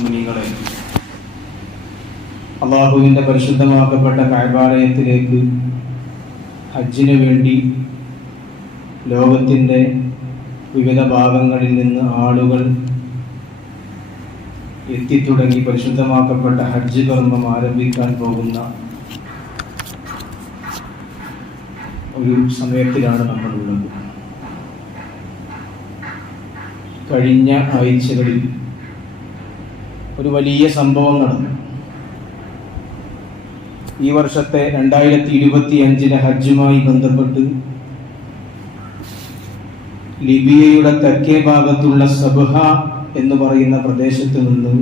മുഅ്മിനീങ്ങളെ, അല്ലാഹുവിൻ്റെ പരിശുദ്ധമാക്കപ്പെട്ട കഅബാലയത്തിലേക്ക് ഹജ്ജിന് വേണ്ടി ലോകത്തിൻ്റെ വിവിധ ഭാഗങ്ങളിൽ നിന്ന് ആളുകൾ എത്തിത്തുടങ്ങി പരിശുദ്ധമാക്കപ്പെട്ട ഹജ്ജ് കർമ്മം ആരംഭിക്കാൻ പോകുന്ന ഒരു സമയത്തിലാണ് നമ്മളുള്ളത്. കഴിഞ്ഞ ആഴ്ചകളിൽ ഒരു വലിയ സംഭവം നടന്നു. ഈ വർഷത്തെ 2025 ഹജ്ജുമായി ബന്ധപ്പെട്ട് ലിബിയയുടെ തെക്കേ ഭാഗത്തുള്ള സബ്ഹ എന്ന് പറയുന്ന പ്രദേശത്ത് നിന്ന്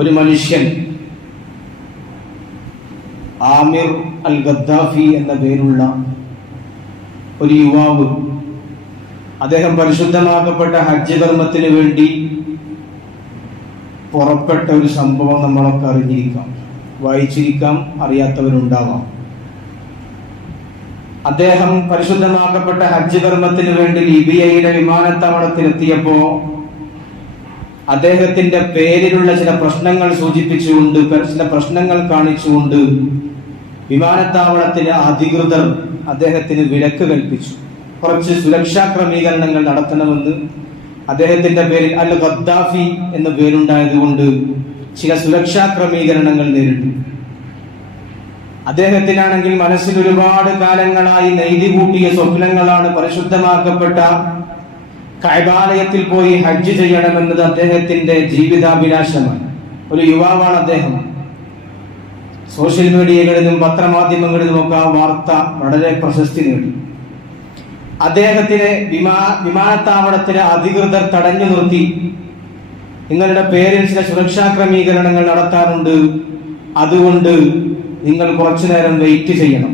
ഒരു മനുഷ്യൻ, ആമിർ അൽ ഗദ്ദാഫി എന്ന പേരുള്ള ഒരു യുവാവ്, അദ്ദേഹം പരിശുദ്ധമാക്കപ്പെട്ട ഹജ്ജ് കർമ്മത്തിന് വേണ്ടി പുറപ്പെട്ട ഒരു സംഭവം നമ്മളൊക്കെ അറിഞ്ഞിരിക്കാം, വായിച്ചിരിക്കാം, അറിയാത്തവരുണ്ടാവാം. അദ്ദേഹം പരിശുദ്ധമാക്കപ്പെട്ട ഹജ്ജ് കർമ്മത്തിന് വേണ്ടി ലിബിയയിലെ വിമാനത്താവളത്തിലെത്തിയപ്പോ അദ്ദേഹത്തിന്റെ പേരിലുള്ള ചില പ്രശ്നങ്ങൾ സൂചിപ്പിച്ചുകൊണ്ട്, ചില പ്രശ്നങ്ങൾ കാണിച്ചുകൊണ്ട് വിമാനത്താവളത്തിലെ അധികൃതർ അദ്ദേഹത്തിന് വിലക്ക് കൽപ്പിച്ചു. കുറച്ച് സുരക്ഷാ ക്രമീകരണങ്ങൾ നടത്തണമെന്ന്, അദ്ദേഹത്തിന്റെ പേരിൽ അൽ ഗദ്ദാഫി എന്ന പേരുണ്ടായതുകൊണ്ട് ചില സുരക്ഷാ ക്രമീകരണങ്ങൾ നേരിട്ടു. അദ്ദേഹത്തിനാണെങ്കിൽ മനസ്സിൽ ഒരുപാട് കാലങ്ങളായി നെയ്തി കൂട്ടിയ സ്വപ്നങ്ങളാണ്. പരിശുദ്ധമാക്കപ്പെട്ട കഅബാലയത്തിൽ പോയി ഹജ്ജ് ചെയ്യണമെന്നത് അദ്ദേഹത്തിന്റെ ജീവിതാഭിലാഷമാണ്. ഒരു യുവാവാണ് അദ്ദേഹം. സോഷ്യൽ മീഡിയകളിലും പത്രമാധ്യമങ്ങളിലുമൊക്കെ ആ വാർത്ത വളരെ പ്രശസ്തി നേടി. അദ്ദേഹത്തിനെ വിമാനത്താവളത്തിലെ അധികൃതർ തടഞ്ഞു നിർത്തി. നിങ്ങളുടെ പേരിൽ ചില സുരക്ഷാ ക്രമീകരണങ്ങൾ നടത്താറുണ്ട്, അതുകൊണ്ട് നിങ്ങൾ കുറച്ചു നേരം വെയിറ്റ് ചെയ്യണം.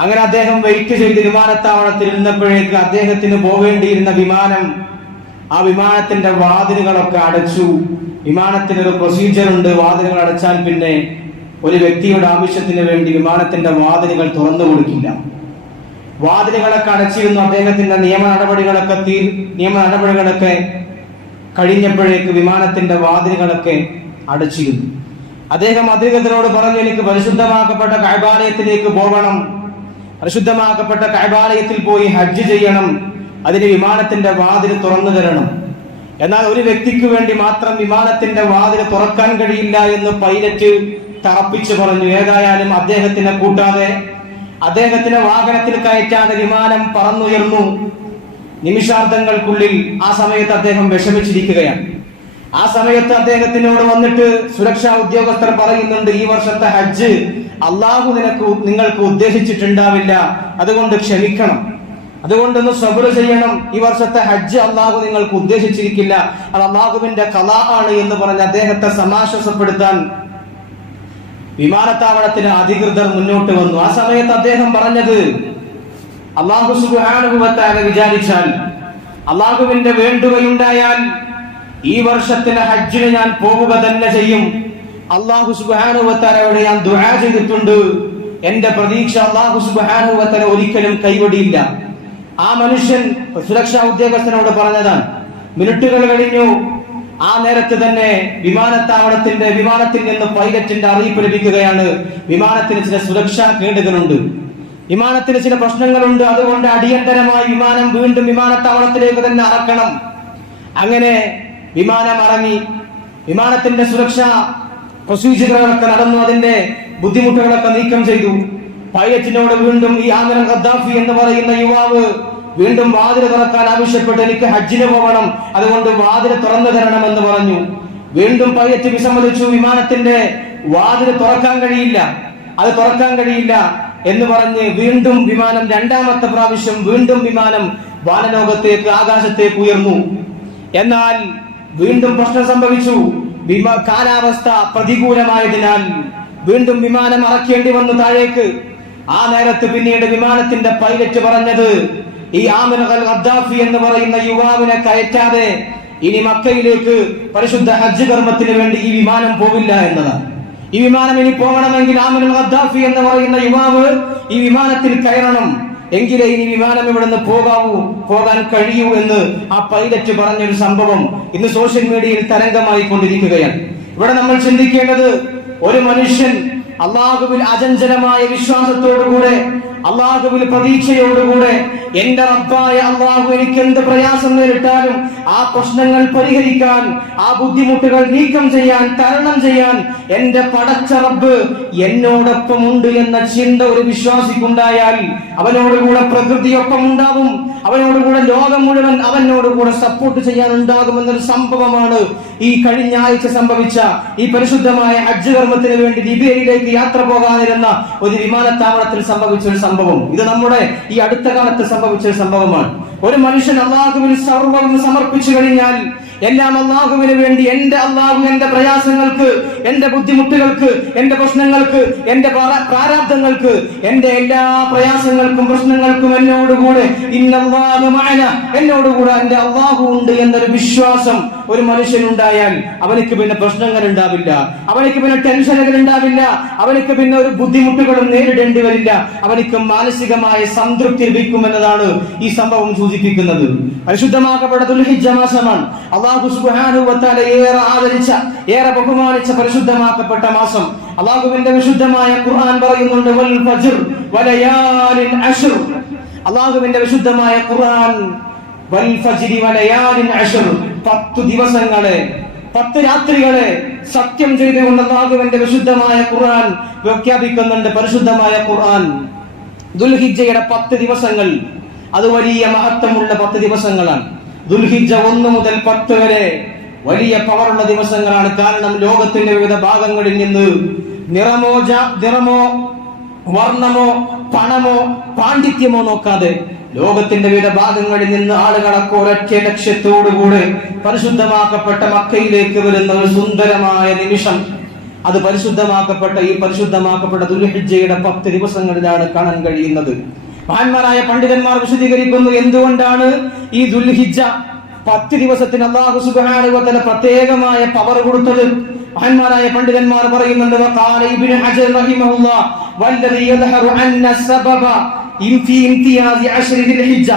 അങ്ങനെ അദ്ദേഹം വെയിറ്റ് ചെയ്ത് വിമാനത്താവളത്തിൽ ഇരുന്നപ്പോഴേക്ക് അദ്ദേഹത്തിന് പോവേണ്ടിയിരുന്ന വിമാനം, ആ വിമാനത്തിന്റെ വാതിലുകളൊക്കെ അടച്ചു. വിമാനത്തിനൊരു പ്രൊസീജിയർ ഉണ്ട്, വാതിലുകൾ അടച്ചാൽ പിന്നെ ഒരു വ്യക്തിയുടെ ആവശ്യത്തിന് വേണ്ടി വിമാനത്തിന്റെ വാതിലുകൾ തുറന്നു കൊടുക്കില്ല. വാതിലുകളൊക്കെ അടച്ചിരുന്നു. അദ്ദേഹത്തിന്റെ നിയമ നടപടികളൊക്കെ കഴിഞ്ഞപ്പോഴേക്ക് വിമാനത്തിന്റെ വാതിലുകളൊക്കെ അടച്ചിരുന്നു. അദ്ദേഹം അധികൃതരോട് പറഞ്ഞു, എനിക്ക് പരിശുദ്ധമാക്കപ്പെട്ട കഅബാലയത്തിലേക്ക് പോകണം, പരിശുദ്ധമാക്കപ്പെട്ട കഅബാലയത്തിൽ പോയി ഹജ്ജ് ചെയ്യണം, അതിന് വിമാനത്തിന്റെ വാതിൽ തുറന്നു തരണം. എന്നാൽ ഒരു വ്യക്തിക്ക് വേണ്ടി മാത്രം വിമാനത്തിന്റെ വാതിൽ തുറക്കാൻ കഴിയില്ല എന്ന് പൈലറ്റ് തറപ്പിച്ചു പറഞ്ഞു. ഏതായാലും അദ്ദേഹത്തിനെ കൂട്ടാതെ, അദ്ദേഹത്തിന്റെ വാഹനത്തിൽ കയറ്റാതെ വിമാനം പറന്നുയർന്നു. നിമിഷാർദ്ധങ്ങൾക്കുള്ളിൽ ആ സമയത്ത് അദ്ദേഹം വിഷമിച്ചിരിക്കുകയാണ്. ആ സമയത്ത് അദ്ദേഹത്തിനോട് വന്നിട്ട് സുരക്ഷാ ഉദ്യോഗസ്ഥർ പറയുന്നുണ്ട്, ഈ വർഷത്തെ ഹജ്ജ് അള്ളാഹു നിങ്ങൾക്ക് ഉദ്ദേശിച്ചിട്ടുണ്ടാവില്ല, അതുകൊണ്ട് ക്ഷമിക്കണം, അതുകൊണ്ടൊന്ന് സബ്ർ ചെയ്യണം. ഈ വർഷത്തെ ഹജ്ജ് അള്ളാഹു നിങ്ങൾക്ക് ഉദ്ദേശിച്ചിരിക്കില്ല, അത് അള്ളാഹുവിന്റെ ഖലാ ആണ് എന്ന് പറഞ്ഞ് അദ്ദേഹത്തെ സമാശ്വാസപ്പെടുത്താൻ വിമാനത്താവളത്തിലെ അധികൃതർ മുന്നോട്ട് വന്നു. ആ സമയത്ത് അദ്ദേഹം പറഞ്ഞത്, അള്ളാഹു സുബ്ഹാനഹു വ തആല വിചാരിച്ചാൽ, അള്ളാഹുവിന്റെ വേണ്ടുകയുണ്ടായാൽ ഈ വർഷത്തിലെ ഹജ്ജിന് ഞാൻ പോവുക തന്നെ ചെയ്യും. അള്ളാഹു സുബ്ഹാനഹു വ തആലയോട് ഞാൻ ദുആ ചെയ്തിട്ടുണ്ട്, എന്റെ പ്രതീക്ഷ അള്ളാഹു സുബ്ഹാനഹു വ തആല ഒരിക്കലും കൈവടിയില്ല. ആ മനുഷ്യൻ സുരക്ഷാ ഉദ്യോഗസ്ഥനോട് പറഞ്ഞതാണ്. മിനിറ്റുകൾ കഴിഞ്ഞു. ആ നേരത്ത് തന്നെ വിമാനത്തിൽ നിന്ന് പൈലറ്റിന്റെ അറിയിപ്പ് ലഭിക്കുകയാണ്, വിമാനത്തിന് ചില സുരക്ഷാ കേടുകളുണ്ട്, വിമാനത്തിന് ചില പ്രശ്നങ്ങളുണ്ട്, അതുകൊണ്ട് അടിയന്തരമായി വിമാനം വീണ്ടും വിമാനത്താവളത്തിലേക്ക് തന്നെ ഇറക്കണം. അങ്ങനെ വിമാനം ഇറങ്ങി. വിമാനത്തിന്റെ സുരക്ഷാ പ്രൊസീജിയറുകളൊക്കെ നടന്നു, അതിന്റെ ബുദ്ധിമുട്ടുകളൊക്കെ നീക്കം ചെയ്തു. പൈലറ്റിനോട് വീണ്ടും ഈ ആമിർ അൽ ഗദ്ദാഫി എന്ന് പറയുന്ന യുവാവ് വീണ്ടും വാതിൽ തുറക്കാൻ ആവശ്യപ്പെട്ട്, എനിക്ക് ഹജ്ജിന് പോകണം, അതുകൊണ്ട് വാതിൽ തുറന്നു തരണമെന്ന് പറഞ്ഞു. വീണ്ടും പൈലറ്റ് വിസമ്മതിച്ചു. വിമാനത്തിന്റെ വാതിൽ തുറക്കാൻ കഴിയില്ല, അത് തുറക്കാൻ കഴിയില്ല എന്ന് പറഞ്ഞ് വീണ്ടും വിമാനം രണ്ടാമത്തെ പ്രാവശ്യം വീണ്ടും വിമാനം വാനലോകത്തേക്ക്, ആകാശത്തേക്ക് ഉയർന്നു. എന്നാൽ വീണ്ടും പ്രശ്നം സംഭവിച്ചു. കാലാവസ്ഥ പ്രതികൂലമായതിനാൽ വീണ്ടും വിമാനം ഇറക്കേണ്ടി വന്നു താഴേക്ക്. ആ നേരത്ത് പിന്നീട് വിമാനത്തിന്റെ പൈലറ്റ് പറഞ്ഞത്, ഈ ആമിർ അൽ ഗദ്ദാഫി എന്ന് പറയുന്ന യുവാവിനെ കയറ്റാതെ ഇനി മക്കയിലേക്ക് പരിശുദ്ധ ഹജ്ജ് കർമ്മത്തിന് വേണ്ടി ഈ വിമാനം പോവില്ല എന്നതാണ്. ഈ വിമാനം ഇനി പോകണമെങ്കിൽ ആമിർ അൽ ഗദ്ദാഫി എന്ന് പറയുന്ന യുവാവ് ഈ വിമാനത്തിൽ കയറണം. എങ്കിലേ ഇനി വിമാനം ഇവിടുന്ന് പോകാൻ കഴിയൂ എന്ന് ആ പൈലറ്റ് പറഞ്ഞൊരു സംഭവം ഇന്ന് സോഷ്യൽ മീഡിയയിൽ തരംഗമായി കൊണ്ടിരിക്കുകയാണ്. ഇവിടെ നമ്മൾ ചിന്തിക്കേണ്ടത്, ഒരു മനുഷ്യൻ അള്ളാഹുവിൽ അചഞ്ചലമായ വിശ്വാസത്തോടുകൂടെ, അള്ളാഹുവിൽ പ്രതീക്ഷയോടുകൂടെ, എന്റെ റബ്ബായ അള്ളാഹു എനിക്ക് എന്ത് പ്രയാസം നേരിട്ടാലും ആ പ്രശ്നങ്ങൾ പരിഹരിക്കാൻ, ആ ബുദ്ധിമുട്ടുകൾ നീക്കം ചെയ്യാൻ, തരണം ചെയ്യാൻ എന്റെ പടച്ച റബ്ബ് എന്നോടൊപ്പം ഉണ്ട് എന്ന ചിന്ത ഒരു വിശ്വാസിക്കുണ്ടായാൽ അവനോടുകൂടെ പ്രകൃതിയൊപ്പം ഉണ്ടാവും, അവനോടുകൂടെ ലോകം മുഴുവൻ അവനോടുകൂടെ സപ്പോർട്ട് ചെയ്യാൻ ഉണ്ടാകുമെന്നൊരു സംഭവമാണ് ഈ കഴിഞ്ഞ ആഴ്ച സംഭവിച്ച ഈ പരിശുദ്ധമായ ഹജ്ജ് കർമ്മത്തിന് വേണ്ടി ലിബിയയിലേക്ക് യാത്ര പോകാനിരുന്ന ഒരു വിമാനത്താവളത്തിൽ സംഭവിച്ച ഒരു സംഭവം. ഇത് നമ്മുടെ ഈ അടുത്ത കാലത്ത് സംഭവിച്ച ഒരു സംഭവമാണ്. ഒരു മനുഷ്യൻ അള്ളാഹുവിൽ സർവ്വം സമർപ്പിച്ചു കഴിഞ്ഞാൽ, എല്ലാം അള്ളാഹുവിന് വേണ്ടി, എന്റെ അള്ളാഹു എന്റെ പ്രയാസങ്ങൾക്ക്, എന്റെ ബുദ്ധിമുട്ടുകൾക്ക്, എന്റെ പ്രശ്നങ്ങൾക്ക്, എന്റെ പ്രാരാബ്ദങ്ങൾക്ക്, എന്റെ എല്ലാ പ്രയാസങ്ങൾക്കും പ്രശ്നങ്ങൾക്കും എന്നോടുകൂടെ എന്നോടുകൂടെ എന്റെ അള്ളാഹു ഉണ്ട് എന്നൊരു വിശ്വാസം ഒരു മനുഷ്യനുണ്ടായാൽ അവനിക്ക് പിന്നെ പ്രശ്നങ്ങൾ ഉണ്ടാവില്ല, അവനിക്ക് പിന്നെ ടെൻഷനുകൾ ഉണ്ടാവില്ല, അവനിക്ക് പിന്നെ ഒരു ബുദ്ധിമുട്ടുകളും നേരിടേണ്ടി വരില്ല, അവനിക്ക് മാനസികമായ സംതൃപ്തി ലഭിക്കുമെന്നതാണ് ഈ സംഭവം സൂചിപ്പിക്കുന്നത്. പരിശുദ്ധമാക്കപ്പെട്ട ദുൽഹിജ്ജ മാസമാണ്. അല്ലാഹു സുബ്ഹാനഹു വ തആല ഏറെ ആദരിച്ച, ഏറെ ബഹുമാനിച്ച പരിശുദ്ധമാക്കപ്പെട്ട മാസം. അല്ലാഹുവിന്റെ വിശുദ്ധമായ ഖുർആൻ പറയുന്നുണ്ട്, വൽ ഫജ്ർ വലയാലിൻ അശ്ർ. അല്ലാഹുവിന്റെ വിശുദ്ധമായ ഖുർആൻ വൽ ഫജ്രി വലയാലിൻ അശ്ർ, 10 ദിവസങ്ങളെ 10 രാത്രികളെ സത്യം ചെയ്തുകൊണ്ട് അല്ലാഹുവിന്റെ വിശുദ്ധമായ ഖുർആൻ പ്രഖ്യാപിക്കുന്നുണ്ട്. പരിശുദ്ധമായ ഖുർആൻ ദുൽഹിജ്ജയുടെ 10 ദിവസങ്ങൾ അത് വലിയ മഹത്വമുള്ള 10 ദിവസങ്ങളാണ്. ദുൽഹിജ്ജ 1 മുതൽ 10 വരെ വലിയ പവറുള്ള ദിവസങ്ങളാണ്. കാരണം ലോകത്തിന്റെ വിവിധ ഭാഗങ്ങളിൽ നിന്ന് നിറമോ വർണ്ണമോ പണമോ പാണ്ഡിത്യമോ നോക്കാതെ ലോകത്തിന്റെ വിവിധ ഭാഗങ്ങളിൽ നിന്ന് ആളുകളൊക്കെ ഒരൊറ്റ ലക്ഷ്യത്തോടുകൂടെ പരിശുദ്ധമാക്കപ്പെട്ട മക്കയിലേക്ക് വരുന്ന ഒരു സുന്ദരമായ നിമിഷം, അത് പരിശുദ്ധമാക്കപ്പെട്ട ദുൽഹിജ്ജയുടെ 10 ദിവസങ്ങളിലാണ് കാണാൻ കഴിയുന്നത്. മഹാന്മാരായ പണ്ഡിതന്മാർ വിശദീകരിക്കുന്നു എന്തുകൊണ്ടാണ് ഈ ദുൽഹിജ്ജ 10 ദിവസത്തിന് അല്ലാഹു സുബ്ഹാനഹു വ തആല പ്രത്യേകമായ പവർ കൊടുത്തത്. മഹാന്മാരായ പണ്ഡിതന്മാർ പറയുന്നുണ്ട്, വഖാല ഇബ്നു ഹജർ റഹിമഹുല്ലാഹ് വല്ലദീ യദ്ഹറു അന്ന സബബ ഫീ ഇംതിയാസി അശ്രി ദുൽഹിജ്ജ,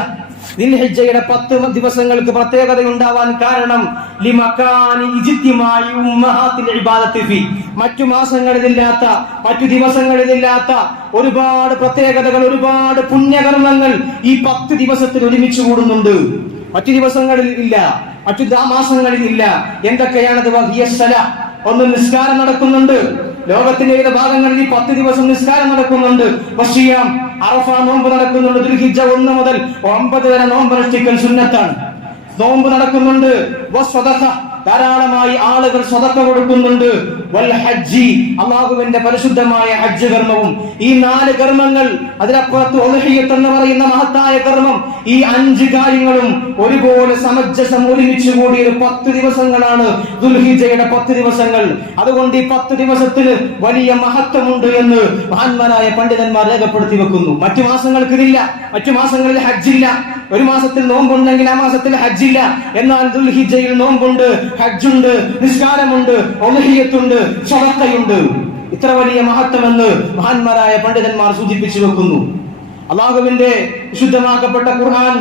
ദുൽഹിജ്ജയുടെ 10 ദിവസങ്ങൾക്ക് പ്രത്യേകത ഉണ്ടാവാൻ കാരണം ലിമകാനി ഇജ്തിമായി ഉമ്മഹാത്തിൽ ഇബാദത്തി ഫീ, മറ്റു മാസങ്ങളിലില്ലാത്ത, മറ്റു ദിവസങ്ങളിലില്ലാത്ത ഒരുപാട് പ്രത്യേകതകൾ, ഒരുപാട് പുണ്യകർമ്മങ്ങൾ ഈ 10 ദിവസത്തിൽ ഒരുമിച്ച് കൂടുന്നുണ്ട്. മറ്റു ദിവസങ്ങളിൽ ഇല്ല, മറ്റു മാസങ്ങളിൽ ഇല്ല. എന്തൊക്കെയാണത്? ഒന്ന് നിസ്കാരം നടക്കുന്നുണ്ട്. ലോകത്തിന്റെ വിവിധ ഭാഗങ്ങളിൽ ഈ 10 ദിവസം നിസ്കാരം നടക്കുന്നുണ്ട്. വസിയാം, അറഫ നോമ്പ് നടക്കുന്നുണ്ട്. ദുൽഹിജ്ജ 1 മുതൽ 9 വരെ നോമ്പ് അനുഷ്ഠിക്കൽ സുന്നത്താണ്. നോമ്പ് നടക്കുന്നുണ്ട്. വസ്സദഖ, ധാരാളമായി ആളുകൾ സദഖ കൊടുക്കുന്നുണ്ട്. വൽ ഹജ്ജി, അല്ലാഹുവിന്റെ പരിശുദ്ധമായ ഹജ്ജ് കർമ്മവും. ഈ 4 കർമ്മങ്ങൾ, അതിനപ്പുറത്ത് ഉദ്ഹിയ്യത്ത് എന്ന് പറയുന്ന മഹത്തായ കർമ്മം, ഈ 5 കാര്യങ്ങളും ഒരുപോലെ സമഞ്ജസം ഒരുമിച്ച് കൂടിയ 10 ദിവസങ്ങളാണ് ദുൽഹിജ്ജയുടെ 10 ദിവസങ്ങൾ. അതുകൊണ്ട് ഈ 10 ദിവസത്തിന് വലിയ മഹത്വമുണ്ട് എന്ന് മഹാന്മാരായ പണ്ഡിതന്മാർ രേഖപ്പെടുത്തി വെക്കുന്നു. മറ്റു മാസങ്ങൾക്ക് ഇതില്ല. മറ്റു മാസങ്ങളിൽ ഹജ്ജില്ല. ഒരു മാസത്തിൽ നോമ്പുണ്ടെങ്കിൽ ആ മാസത്തിൽ ഹജ്ജില്ല. എന്നാൽ ദുൽഹിജ്ജയിൽ നോമ്പുണ്ട്, ഹജ്ജുണ്ട്, നിസ്കാരമുണ്ട്, ഉദ്ഹിയ്യത്തുണ്ട്, സദഖയുണ്ട്. ഇത്ര വലിയ മഹത്വമെന്ന് മഹാന്മാരായ പണ്ഡിതന്മാർ സൂചിപ്പിച്ചു വെക്കുന്നു. അല്ലാഹുവിന്റെ വിശുദ്ധമാക്കപ്പെട്ട ഖുർആൻ,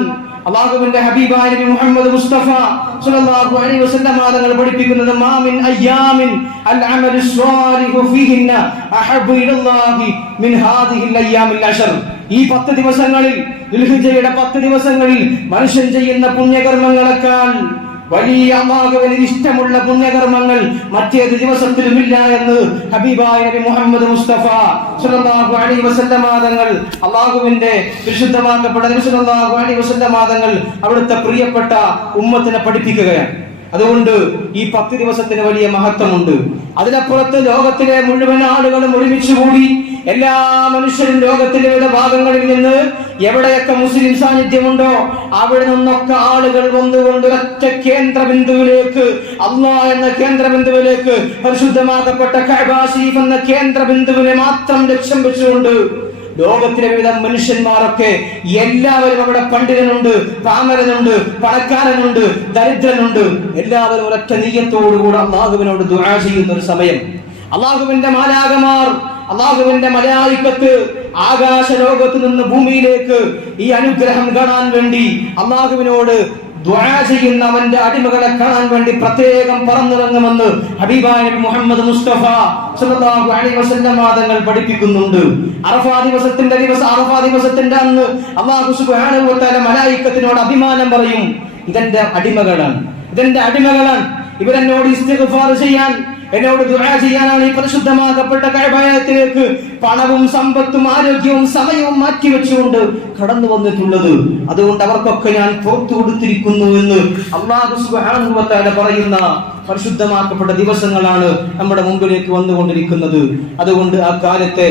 അല്ലാഹുവിന്റെ ഹബീബായ നബി മുഹമ്മദ് മുസ്തഫ സ്വല്ലല്ലാഹു അലൈഹി വസല്ലം തങ്ങൾ പഠിപ്പിക്കുന്നത്, മാ മിൻ അയ്യാമിൻ അൽ അമലു സ്വാലിഹു ഫീഹിന്ന അഹബ്ബു ഇലല്ലാഹി മിൻ ഹാദിഹിൽ അയ്യാമിൽ അശർ. ഈ 10 ദിവസങ്ങളിൽ, ദുൽഹിജ്ജയുടെ 10 ദിവസങ്ങളിൽ മനുഷ്യൻ ചെയ്യുന്ന പുണ്യകർമ്മങ്ങളെക്കാൾ വലിയ അല്ലാഹുവിന് ഇഷ്ടമുള്ള പുണ്യകർമ്മങ്ങൾ മറ്റേത് ദിവസത്തിലുമില്ല എന്ന് ഹബീബായ നബി മുഹമ്മദ് മുസ്തഫ സ്വല്ലല്ലാഹു അലൈഹി വസല്ലം തങ്ങൾ, അല്ലാഹുവിന്റെ വിശുദ്ധമാക്കപ്പെട്ട നബി സ്വല്ലല്ലാഹു അലൈഹി വസല്ലം തങ്ങൾ അവിടുത്തെ പ്രിയപ്പെട്ട ഉമ്മത്തിനെ പഠിപ്പിക്കുകയാണ്. അതുകൊണ്ട് ഈ 10 ദിവസത്തിന് വലിയ മഹത്വമുണ്ട്. അതിനപ്പുറത്ത് ലോകത്തിലെ മുഴുവൻ ആളുകളും ഒരുമിച്ച് കൂടി, എല്ലാ മനുഷ്യരും ലോകത്തിലെ വിവിധ ഭാഗങ്ങളിൽ നിന്ന് എവിടെയൊക്കെ മുസ്ലിം സാന്നിധ്യമുണ്ടോ അവിടെ നിന്നൊക്കെ ആളുകൾ വന്നുകൊണ്ട് ഒറ്റ കേന്ദ്ര ബിന്ദുവിലേക്ക്, അല്ലാഹ് എന്ന കേന്ദ്ര ബിന്ദുവിലേക്ക്, പരിശുദ്ധമാക്കപ്പെട്ട കഅബ ശരീഫ് എന്ന കേന്ദ്ര ബിന്ദുവിനെ മാത്രം ലക്ഷ്യം വെച്ചുകൊണ്ട് ലോകത്തിലെ വിവിധ മനുഷ്യന്മാരൊക്കെ എല്ലാവരും അവിടെ, പണ്ഡിതനുണ്ട്, പാമരനുണ്ട്, പണക്കാരനുണ്ട്, ദരിദ്രനുണ്ട്, എല്ലാവരും ഒരൊറ്റ നിയ്യത്തോടുകൂടെ അല്ലാഹുവിനോട് ദുആ ചെയ്യുന്ന ഒരു സമയം. അല്ലാഹുവിന്റെ മാലാഖമാർ അല്ലാഹുവിന്റെ മലായികത്ത് ആകാശ ലോകത്ത് നിന്ന് ഭൂമിയിലേക്ക് ഈ അനുഗ്രഹം കാണാൻ വേണ്ടി അല്ലാഹുവിനോട് ദുആ ചെയ്യുന്ന അവന്റെ അടിമകളെ കാണാൻ വേണ്ടി പ്രത്യേകം പറന്നിറങ്ങുമെന്ന് ഹബീബായ നബി മുഹമ്മദ് മുസ്തഫ സല്ലല്ലാഹു അലൈഹി വസല്ലം തങ്ങൾ പഠിപ്പിക്കുന്നുണ്ട്. അറഫാ ദിവസത്തിന്റെ അന്ന് അല്ലാഹു സുബ്ഹാനഹു വ തആല മലായികത്തിനോട് അഭിമാനം പറയും, ഇതെന്റെ അടിമകളാണ്, ഇവരെന്നോട് ഇസ്തിഗ്ഫാർ ചെയ്യാൻ, എന്നോട് ദുആ ചെയ്യാനാണ് ഈ പരിശുദ്ധമാക്കപ്പെട്ട കഅബയിലേക്ക് പണവും സമ്പത്തും ആരോഗ്യവും സമയവും മാറ്റിവെച്ചുകൊണ്ട് കടന്നു വന്നിട്ടുള്ളത്. അതുകൊണ്ട് അവർക്കൊക്കെ ഞാൻ പുറത്തു കൊടുത്തിരിക്കുന്നു എന്ന് അല്ലാഹു സുബ്ഹാനഹു വ തആല പറയുന്ന പരിശുദ്ധമാക്കപ്പെട്ട ദിവസങ്ങളാണ് നമ്മുടെ മുമ്പിലേക്ക് വന്നുകൊണ്ടിരിക്കുന്നത്. അതുകൊണ്ട് ആ കാലത്തെ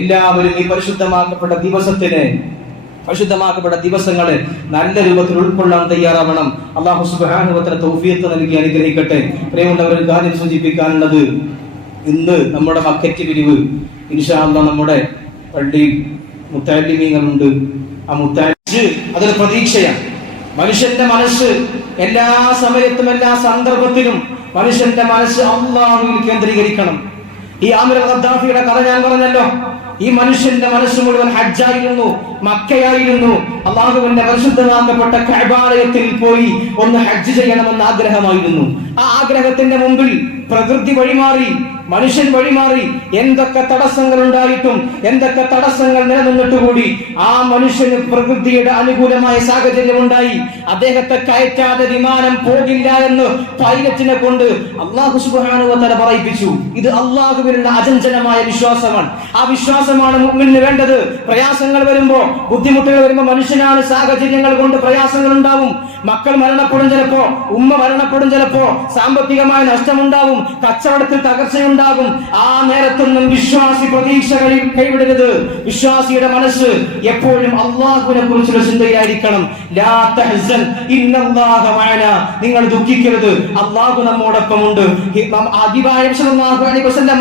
എല്ലാവരും ഈ പരിശുദ്ധമാക്കപ്പെട്ട ദിവസങ്ങളെ നല്ല രൂപത്തിൽ ഉൾക്കൊള്ളാൻ തയ്യാറാവണം. അല്ലാഹു സുബ്ഹാനഹു വ തആല തൗഫീഖ് നൽകി അനുഗ്രഹിക്കട്ടെ. പ്രിയമുള്ളവരെ, ഒരു കാര്യം സൂചിപ്പിക്കാനുള്ളത്, ഇന്ന് നമ്മുടെ മക്കറ്റ് പിരിവ് ഇൻഷാ അല്ലാഹ് നമ്മുടെ പള്ളിയിൽ മുത്തഅല്ലിമീങ്ങളുണ്ട്. ആ മുത്തഅജ്ജ് അതൊരു പ്രതീക്ഷയാണ്. മനുഷ്യന്റെ മനസ്സ് എല്ലാ സമയത്തും എല്ലാ സന്ദർഭത്തിലും മനുഷ്യന്റെ മനസ്സ് അല്ലാഹുവിൽ കേന്ദ്രീകരിക്കണം. ഈ ആമിർ ഖദ്ദാഫിയുടെ കഥ ഞാൻ പറഞ്ഞല്ലോ. ഈ മനുഷ്യന്റെ മനസ്സ് മുഴുവൻ ഹജ്ജായിരുന്നു, മക്കയായിരുന്നു. അല്ലാഹുവിന്റെ പരിശുദ്ധമാക്കപ്പെട്ട കഅബാലയത്തിൽ പോയി ഒന്ന് ഹജ്ജ് ചെയ്യണമെന്ന് ആഗ്രഹമായിരുന്നു. ആ ആഗ്രഹത്തിന്റെ മുമ്പിൽ പ്രകൃതി വഴിമാറി, മനുഷ്യൻ വഴിമാറി. എന്തൊക്കെ തടസ്സങ്ങൾ ഉണ്ടായിട്ടും, എന്തൊക്കെ തടസ്സങ്ങൾ നിലനിന്നിട്ട് കൂടി ആ മനുഷ്യന് പ്രകൃതിയുടെ അനുകൂലമായ സാഹചര്യം ഉണ്ടായി. അദ്ദേഹത്തെ കയറ്റാതെ വിമാനം പോകില്ല എന്ന് പൈലറ്റിനെ കൊണ്ട് അല്ലാഹു സുബ്ഹാനഹു വ തആല പറയിപ്പിച്ചു. ഇത് അല്ലാഹുവിലുള്ള അചഞ്ചലമായ വിശ്വാസമാണ്. ആ വിശ്വാസമാണ് മുഅ്മിനിന് വേണ്ടത്. പ്രയാസങ്ങൾ വരുമ്പോ, ബുദ്ധിമുട്ടുകൾ വരുമ്പോ, മനുഷ്യനാണ്, സാഹചര്യങ്ങൾ കൊണ്ട് പ്രയാസങ്ങൾ ഉണ്ടാവും. മക്കൾ മരണപ്പെടും, ചിലപ്പോ ഉമ്മ മരണപ്പെടും, ചിലപ്പോ സാമ്പത്തികമായ നഷ്ടമുണ്ടാവും, കച്ചവടത്തിൽ തകർച്ചയുണ്ടാകും. ആ നേരത്തൊന്നും വിശ്വാസി പ്രതീക്ഷ കൈവിടരുത്. വിശ്വാസിയുടെ മനസ്സ് എപ്പോഴും അല്ലാഹുവിനെ കുറിച്ചുള്ള ചിന്തയായിരിക്കണം. ലാ തഹ്സൻ ഇന്നല്ലാഹ മഅനാ, നിങ്ങൾ ദുഃഖിക്കരുത്, അല്ലാഹു നമ്മോടൊപ്പമുണ്ട്.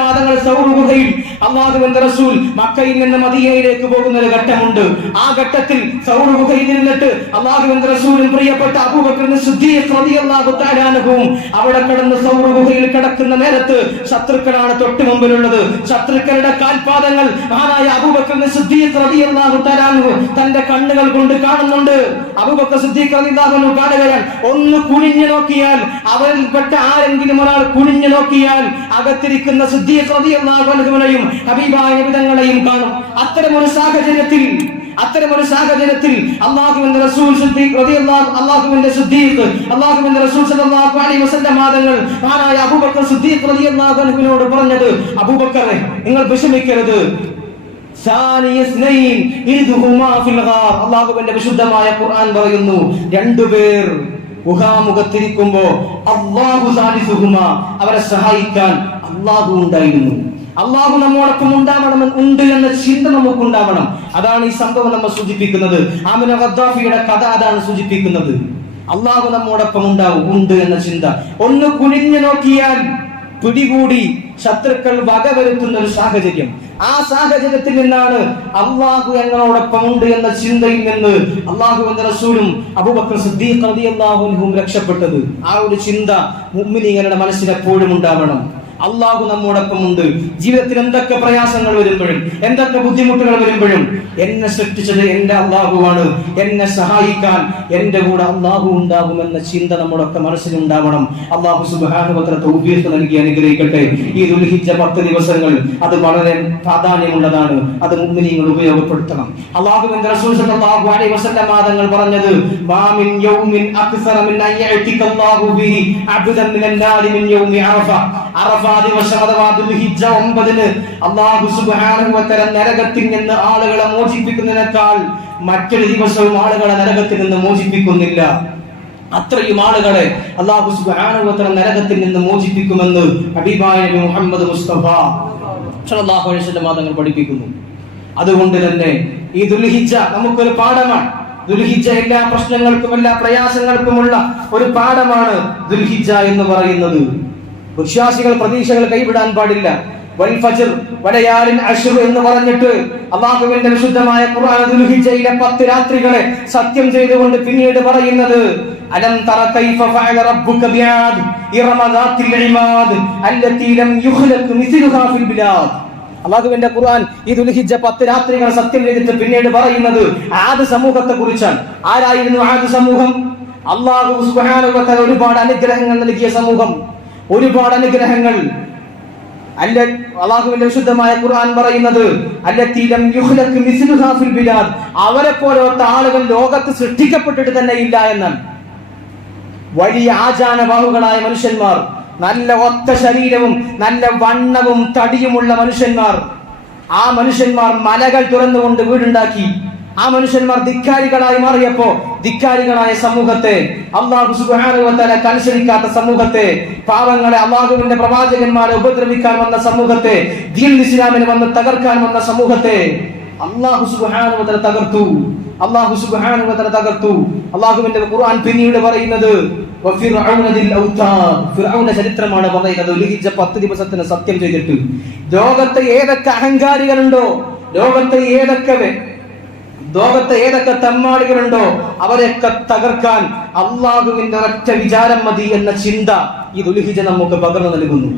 മാതങ്ങൾ സൗർ ഗുഹയിൽ അല്ലാഹുവിന്റെ റസൂൽ മക്കയിൽ നിന്ന് മദീനയിലേക്ക് പോകുന്ന ഒരു ഘട്ടമുണ്ട്. ആ ഘട്ടത്തിൽ സൗർ ഗുഹയിൽ നിന്നിട്ട് അല്ലാഹുവിന്റെ റസൂലും പ്രിയപ്പെട്ട അബൂബക്കർ സിദ്ദീഖ് റളിയല്ലാഹു തആല അൻഹു അവിടെ കിടന്ന് സൗർ ഗുഹയിൽ കിടക്കുന്ന നേരത്ത് ശത്രുക്കളാണ് തൊട്ട് മുമ്പിലുള്ളത്. ശത്രുക്കളുടെ കാൽപാദങ്ങൾ മഹാനായ അബൂബക്കർ സിദ്ദീഖ് റളിയല്ലാഹു തആല അൻഹു തന്റെ കണ്ണുകൾ കൊണ്ട് കാണുന്നുണ്ട്. അബൂബക്കർ സിദ്ദീഖ് റളിയല്ലാഹു അൻഹു കാണുകയാണ്, ഒന്ന് കുനിഞ്ഞു നോക്കിയാൽ, അവരിൽപ്പെട്ട ആരെങ്കിലും ഒരാൾ കുനിഞ്ഞു നോക്കിയാൽ അകത്തിരിക്കുന്ന സിദ്ദീഖ് റളിയല്ലാഹു അൻഹുവിനെയും ഹബീബായ നബി തങ്ങളെയും കാണും. അത്തരമൊരു സാഹചര്യത്തിൽ അല്ലാഹുവിന്റെ റസൂൽ സല്ലല്ലാഹു അലൈഹി വസല്ലം തങ്ങൾ മഹാനായ അബൂബക്കർ സിദ്ദീഖ് റളിയല്ലാഹു അൻഹുവിനോട് പറഞ്ഞത്, അബൂബക്കറെ, നിങ്ങൾ വിഷമിക്കരുത്. അല്ലാഹുവിന്റെ വിശുദ്ധമായ ഖുർആൻ പറയുന്നു, രണ്ടുപേർ ഗുഹാമുഖത്തിരിക്കുമ്പോ അല്ലാഹു സാലിസുഹുമാ, അവരെ സഹായിക്കാൻ അല്ലാഹു ഉണ്ടായിരുന്നു. അല്ലാഹു നമ്മോടൊപ്പം ഉണ്ട് എന്ന ചിന്ത നമുക്കുണ്ടാവണം. അതാണ് ഈ സംഭവം നമ്മെ സൂചിപ്പിക്കുന്നത്. ആമിർ ഖദ്ദാഫിയുടെ കഥ അതാണ് സൂചിപ്പിക്കുന്നത്. അല്ലാഹു നമ്മോടൊപ്പം ഉണ്ട് എന്ന ചിന്ത. ഒന്ന് കുനിഞ്ഞു നോക്കിയാൽ പിടികൂടി ശത്രുക്കൾ വകവരുത്തുന്ന ഒരു സാഹചര്യം. ആ സാഹചര്യത്തിൽ നിന്നാണ് അല്ലാഹു ഞങ്ങളോടൊപ്പം ഉണ്ട് എന്ന ചിന്തയിൽ നിന്ന് അല്ലാഹുവിന്റെ റസൂലും അബൂബക്കർ സിദ്ദീഖ് റളിയല്ലാഹു അൻഹു രക്ഷപ്പെട്ടത്. ആ ഒരു ചിന്ത മുഅ്മിനീങ്ങളുടെ മനസ്സിൽ എപ്പോഴും ഉണ്ടാവണം. അല്ലാഹു നമ്മോടൊപ്പം ഉണ്ട്. ജീവിതത്തിൽ എന്തൊക്കെ പ്രയാസങ്ങൾ വരുമ്പോഴും, എന്തൊക്കെ ബുദ്ധിമുട്ടുകൾ വരുമ്പോഴും, എന്നെ സൃഷ്ടിച്ചത് എന്റെ അല്ലാഹുവാണ്, എന്നെ സഹായിക്കാൻ എന്റെ കൂടെ അല്ലാഹു ഉണ്ടാകുമെന്ന ചിന്ത നമ്മുടെയൊക്കെ മനസ്സിലുണ്ടാവണം. അല്ലാഹു സുബ്ഹാനഹു വ തആല തൗഫീഖ് നൽകി അനുഗ്രഹിക്കട്ടെ. ഈ ദുൽഹിജ്ജ 10 ദിവസങ്ങൾ അത് വളരെ പ്രാധാന്യമുള്ളതാണ്. അത് മുഅ്മിനീങ്ങൾ ഉപയോഗപ്പെടുത്തണം. അല്ലാഹുവിന്റെ റസൂൽ സല്ലല്ലാഹു അലൈഹി വസല്ലം തങ്ങൾ പറഞ്ഞത്, മാ മിൻ യൗമിൻ അക്സറ മിൻ അയ്യഅതികല്ലാഹു ബിഹി അബ്ദൻ മിനൻ നാരി മിൻ യൗമി അറഫ ദിവസം അഥവാ ദുൽഹിജ്ജ 9 അല്ലാഹു സുബ്ഹാനഹു വ തആല നരകത്തിൽ നിന്ന് ആളുകളെ മോചിപ്പിക്കുന്നതിനേക്കാൾ മറ്റൊരു ദിവസവും ആളുകളെ നരകത്തിൽ നിന്ന് മോചിപ്പിക്കുന്നില്ല. അത്രയും ആളുകളെ അല്ലാഹു സുബ്ഹാനഹു വ തആല നരകത്തിൽ നിന്ന് മോചിപ്പിക്കുമെന്ന് ഹബീബായ നബി മുഹമ്മദ് മുസ്തഫ സല്ലല്ലാഹു അലൈഹി വസല്ലം തങ്ങൾ പഠിപ്പിക്കുന്നു. അതുകൊണ്ട് തന്നെ ഈ ദുൽഹിജ്ജ നമുക്കൊരു പാഠമാണ്. ദുൽഹിജ്ജ എല്ലാ പ്രശ്നങ്ങൾക്കും എല്ലാ പ്രയാസങ്ങൾക്കുമുള്ള ഒരു പാഠമാണ് ദുൽഹിജ്ജ എന്ന് പറയുന്നത്. വിശ്വാസികൾ പ്രതീക്ഷകൾ കൈവിടാൻ പാടില്ല. വൽ ഫജ്ർ വലയാലിൻ അശ്ർ എന്ന് പറഞ്ഞിട്ട് അല്ലാഹുവിന്റെ വിശുദ്ധമായ ഖുർആൻ ദുൽഹിജ്ജയിലെ 10 രാത്രികളെ സത്യം ചെയ്തുകൊണ്ട് പിന്നീട് പറയുന്നത്, അലം തറ കൈഫ ഫഅല റബ്ബുക ബിആദ് ഇറമ ദാത്തിൽ ഇമാദ് അല്ലതി ലം യുഖ്ലഖ് മിസ്ലുഹാ ഫിൽ ബിലാദ്. അള്ളാഹുവിന്റെ ഖുർആൻ ഈ ദുൽഹിജ്ജ 10 രാത്രികൾ സത്യം ചെയ്തിട്ട് പിന്നീട് പറയുന്നത് ആദ് സമൂഹത്തെ കുറിച്ചാണ്. ആരായിരുന്നു ആദ് സമൂഹം? അള്ളാഹു സുബ്ഹാനഹു വ തആല ഒരുപാട് അനുഗ്രഹങ്ങൾ നൽകിയ സമൂഹം, ഒരുപാട് അനുഗ്രഹങ്ങൾ. അള്ളാഹുവിന്റെ വിശുദ്ധമായ ഖുർആൻ പറയുന്നത് അവരെ പോലത്തെ ആളുകൾ ലോകത്ത് സൃഷ്ടിക്കപ്പെട്ടിട്ട് തന്നെ ഇല്ല എന്നാണ്. വലിയ ആചാനബാഹുകളായ മനുഷ്യന്മാർ, നല്ല ഒത്ത ശരീരവും നല്ല വണ്ണവും തടിയുമുള്ള മനുഷ്യന്മാർ. ആ മനുഷ്യന്മാർ മലകൾ തുറന്നുകൊണ്ട് വീടുണ്ടാക്കി. ആ മനുഷ്യന്മാർ ധിക്കാരികളായി മാറിയപ്പോ ധിക്കാരികളായ സമൂഹത്തെ, അല്ലാഹു സുബ്ഹാനഹു വ തആലക്ക് അനുസരിക്കാത്ത സമൂഹത്തെ, പാവങ്ങളെ, അല്ലാഹുവിന്റെ പ്രവാചകന്മാരെ ഉപദ്രവിക്കാൻ വന്ന സമൂഹത്തെ, ദീൻ ഇസ്ലാമിനെ വന്ന് തകർക്കാൻ വന്ന സമൂഹത്തെ അല്ലാഹു സുബ്ഹാനഹു വ തആല തകർത്തു. അല്ലാഹു സുബ്ഹാനഹു വ തആല തകർത്തു. അല്ലാഹുവിന്റെ ഖുർആൻ പിന്നീട് പറയുന്നത് ഫിർഔന ചരിത്രമാണ് പറയുന്നത്. ദുൽഹിജ്ജ 10 ദിവസത്തിന് സത്യം ചെയ്തിട്ട് ലോകത്തെ ഏതൊക്കെ അഹങ്കാരികളുണ്ടോ, ലോകത്തെ ഏതൊക്കെ തമ്മാടികളുണ്ടോ അവരെയൊക്കെ തകർക്കാൻ അള്ളാഹുവിന്റെ ഒറ്റ വിചാരം മതി എന്ന ചിന്ത ഈ ദുൽഹിജ്ജ നമുക്ക് പകർന്നു നൽകുന്നു.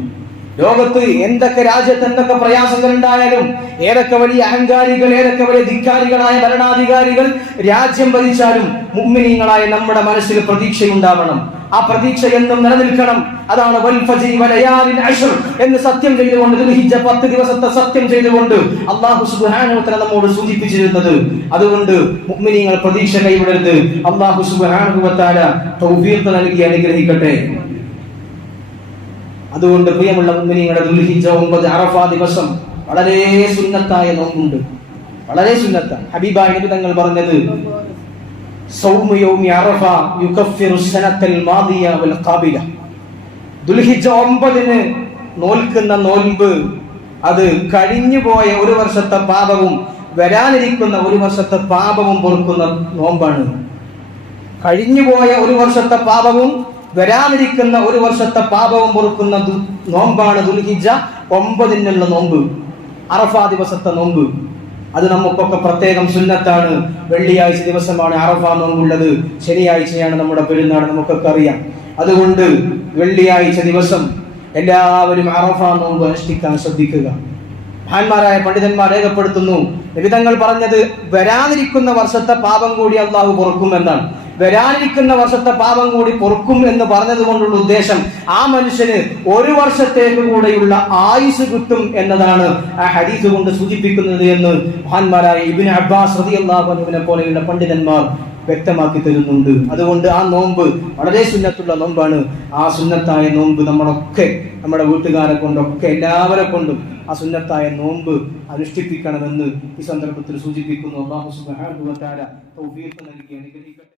ലോകത്ത് എന്തൊക്കെ രാജ്യത്ത് എന്തൊക്കെ പ്രയാസങ്ങൾ ഉണ്ടായാലും, ഏതൊക്കെ വലിയ അഹങ്കാരികൾ, ഏതൊക്കെ വലിയ ധിക്കാരികളായ ഭരണാധികാരികൾ രാജ്യം ഭരിച്ചാലും മുഅ്മിനീങ്ങളായ നമ്മുടെ മനസ്സിൽ പ്രതീക്ഷയുണ്ടാവണം. ആ പ്രതീക്ഷ എന്നും നിലനിൽക്കണം. അതാണ് വൽ ഫജ്രി വലയാലിൻ അശ്ർ എന്ന് സത്യം ചെയ്തുകൊണ്ട്, ദുൽഹിജ്ജ 10 ദിവസത്തെ സത്യം ചെയ്തുകൊണ്ട് അല്ലാഹു സുബ്ഹാനഹു വ തആല നമ്മോട് സൂചിപ്പിച്ചിരുന്നത്. അതുകൊണ്ട് മുഅ്മിനീങ്ങൾ പ്രതീക്ഷ കൈവിടരുത്. അല്ലാഹു സുബ്ഹാനഹു വ തആല തൗഫീഖ് നൽകി അനുഗ്രഹിക്കട്ടെ. അതുകൊണ്ട് പ്രിയമുള്ള മുഅ്മിനീങ്ങളെ, ദുൽഹിജ്ജ 9 അറഫ ദിവസം വളരെ സുന്നത്തായ നോമ്പുണ്ട്, വളരെ സുന്നത്താണ്. ഹബീബായ നബി തങ്ങൾ പറഞ്ഞത് സൗമു യൗമി അറഫ യുകഫിറു സനത്തൽ മാദിയ വൽ ഖാബില. ദുൽഹിജ്ജ 9 നോൽക്കുന്ന നോൽമ്പ് അത് കഴിഞ്ഞു പോയ ഒരു വർഷത്തെ പാപവും വരാനിരിക്കുന്ന ഒരു വർഷത്തെ പാപവും പൊറുക്കുന്ന നോമ്പാണ്. കഴിഞ്ഞു പോയ ഒരു വർഷത്തെ പാപവും വരാനിരിക്കുന്ന ഒരു വർഷത്തെ പാപവും പൊറുക്കുന്ന നോമ്പാണ് ദുൽഹിജ്ജ 9 നോമ്പ്, അറഫ ദിവസത്തെ നോമ്പ്. അത് നമുക്കൊക്കെ പ്രത്യേകം സുന്നത്താണ്. വെള്ളിയാഴ്ച ദിവസമാണ് അറഫ നോമ്പുള്ളത്, ശനിയാഴ്ചയാണ് നമ്മുടെ പെരുന്നാൾ, നമുക്കൊക്കെ അറിയാം. അതുകൊണ്ട് വെള്ളിയാഴ്ച ദിവസം എല്ലാവരും അറഫ നോമ്പ് അനുഷ്ഠിക്കാൻ ശ്രദ്ധിക്കുക. മഹാന്മാരായ പണ്ഡിതന്മാർ രേഖപ്പെടുത്തുന്നു, നബി തങ്ങൾ പറഞ്ഞത് വരാനിരിക്കുന്ന വർഷത്തെ പാപം കൂടി അള്ളാഹു പൊറുക്കുമെന്നാണ്. വരാനിരിക്കുന്ന വർഷത്തെ പാപം കൂടി പൊറുക്കും എന്ന് പറഞ്ഞത് കൊണ്ടുള്ള ഉദ്ദേശം ആ മനുഷ്യന് ഒരു വർഷത്തേക്ക് കൂടെയുള്ള ആയുസ് കിട്ടും എന്നതാണ് ആ ഹദീസ് കൊണ്ട് സൂചിപ്പിക്കുന്നത് എന്ന് മഹാന്മാരായ ഇബ്നു അബ്ബാസ് റളിയല്ലാഹു അൻഹുവിനെ പോലെയുള്ള പണ്ഡിതന്മാർ വ്യക്തമാക്കി തരുന്നുണ്ട്. അതുകൊണ്ട് ആ നോമ്പ് വളരെ സുന്നത്തുള്ള നോമ്പാണ്. ആ സുന്നത്തായ നോമ്പ് നമ്മുടെ വീട്ടുകാരെ കൊണ്ടൊക്കെ എല്ലാവരെ കൊണ്ടും ആ സുന്നത്തായ നോമ്പ് അനുഷ്ഠിപ്പിക്കണമെന്ന് ഈ സന്ദർഭത്തിൽ സൂചിപ്പിക്കുന്നു. അല്ലാഹു സുബ്ഹാനഹു വ തആല തൗഫീഖ് നൽകി അനുഗ്രഹിക്കട്ടെ.